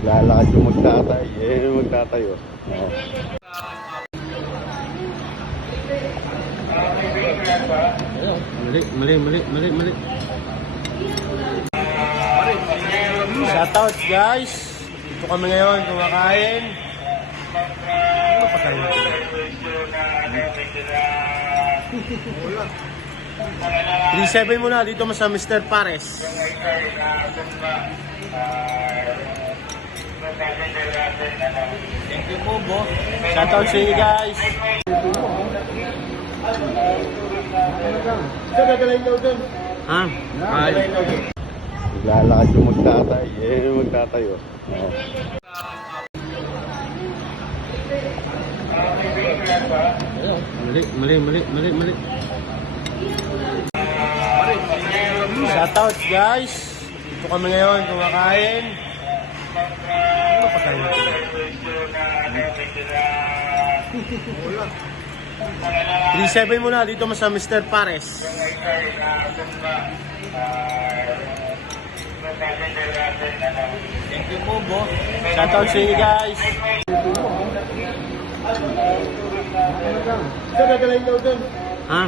Naglalakad yung magtatay. Yung magtatay oh. Oo. Mali. Shoutout guys. Dito kami ngayon kumakain. Ano pagkain natin? 3-7 muna dito sa Mr. Pares. Thank you po, boss. Shoutout sa inyo guys. Ha? Naglalakad yung magtatay. Yung magtatay oh. Oo. Mali. Shoutout guys. Dito kami ngayon kumakain. Ano pagkain natin? 3-7 muna dito sa Mr. Pares. Thank you po, boss. Shoutout sa inyo guys. Ha?